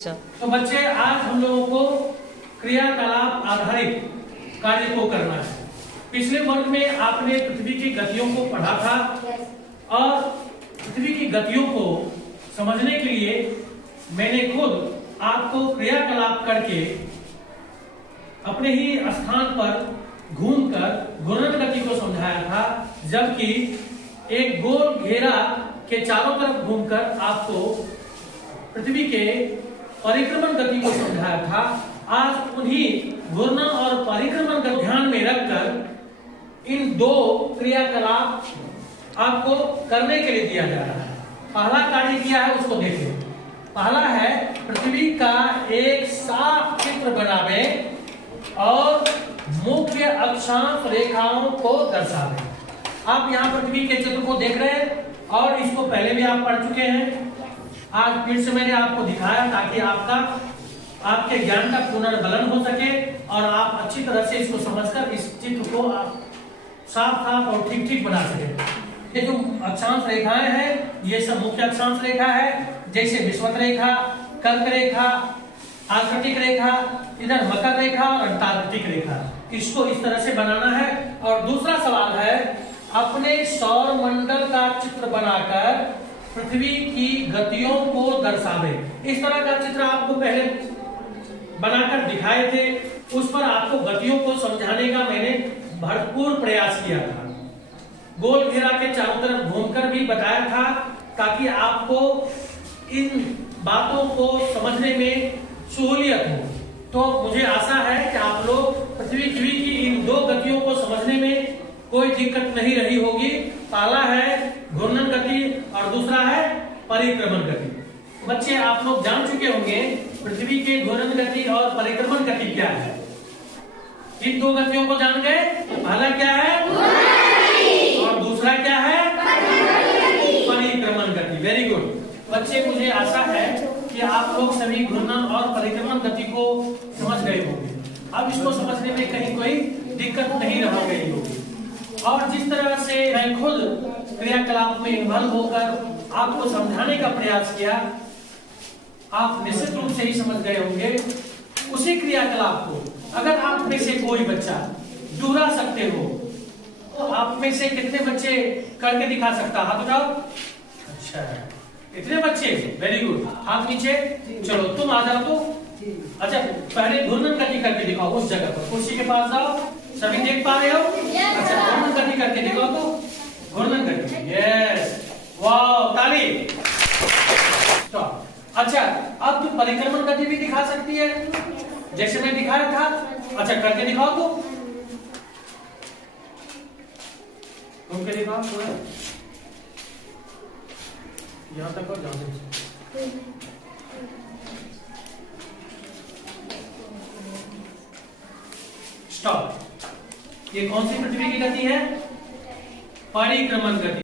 तो बच्चे आज हम लोगों को क्रियाकलाप आधारित कार्य को करना है। पिछले वर्ग में आपने पृथ्वी की गतियों को पढ़ा था और पृथ्वी की गतियों को समझने के लिए मैंने खुद आपको क्रियाकलाप करके अपने ही स्थान पर घूमकर घूर्णन गति को समझाया था, जबकि एक गोल घेरा के चारों तरफ घूमकर आपको पृथ्वी के परिक्रमण गति को समझाया था। आज उन्हीं घूर्णन और परिक्रमण को ध्यान में रखकर इन दो क्रियाकलाप आपको करने के लिए दिया जा रहा है। पहला कार्य किया है उसको देखें। पहला है पृथ्वी का एक साफ चित्र बनावे और मुख्य अक्षांश रेखाओं को दर्शावे। आप यहाँ पृथ्वी के चित्र को देख रहे हैं और इसको पहले भी आप पढ़ चुके हैं। आज फिर से मैंने आपको दिखाया ताकि आपके ज्ञान का पुनर्बलन हो सके और आप अच्छी तरह से इसको समझकर इस चित्र को आप साफ और ठीक बना सके। ये जो अक्षांश रेखाएं हैं ये सब मुख्य अक्षांश रेखा है, जैसे विषुवत रेखा, कर्क रेखा, आर्कटिक रेखा, इधर मकर रेखा और अंटार्कटिक रेखा। इसको इस तरह से बनाना है। और दूसरा सवाल है अपने सौर मंडल का चित्र बनाकर पृथ्वी की गतियों को दर्शावे। इस तरह का चित्र आपको पहले बनाकर दिखाए थे, उस पर आपको गतियों को समझाने का मैंने भरपूर प्रयास किया था। गोल घेरा के चारों तरफ घूमकर भी बताया था ताकि आपको इन बातों को समझने में सहूलियत हो। तो मुझे आशा है कि आप लोग पृथ्वी की इन दो गतियों को समझने में कोई दिक्कत नहीं रही होगी। पहला है घूर्णन गति और दूसरा है परिक्रमण गति। बच्चे आप लोग जान चुके होंगे पृथ्वी के घूर्णन गति और परिक्रमण गति क्या है। इन दो गतियों को जान गए। पहला क्या है और दूसरा क्या है परिक्रमण गति। वेरी गुड बच्चे, मुझे आशा है कि आप लोग सभी घूर्णन और परिक्रमण गति को समझ गए होंगे। अब इसको समझने में कहीं कोई दिक्कत नहीं रह गई होगी। और जिस तरह से मैं खुद क्रियाकलाप में इन्वॉल्व होकर आपको समझाने का प्रयास किया, आप निश्चित रूप से ही समझ गए होंगे। उसी क्रियाकलाप को अगर आप में से कोई बच्चा दोहरा सकते हो तो आप में से कितने बच्चे करके दिखा सकता? हाथ उठाओ। अच्छा, इतने बच्चे, वेरी गुड। हाथ नीचे। चलो तुम आ जाओ। तो अच्छा, पहले घूर्णन गति करके दिखाओ उस जगह पर, कुर्सी के पास जाओ। सभी देख पा रहे हो? अच्छा, घूर्णन गति करके दिखाओ। तो घूर्णन गति, यस, वाह, ताली। अच्छा, अब तुम परिक्रमण गति भी दिखा सकती है जैसे मैं दिखाया था। अच्छा, करके दिखाओ। तो घूम के दिखाओ थोड़ा, यहां तक और जाओ। स्टॉप। ये कौन सी पृथ्वी की गति है? परिक्रमण गति।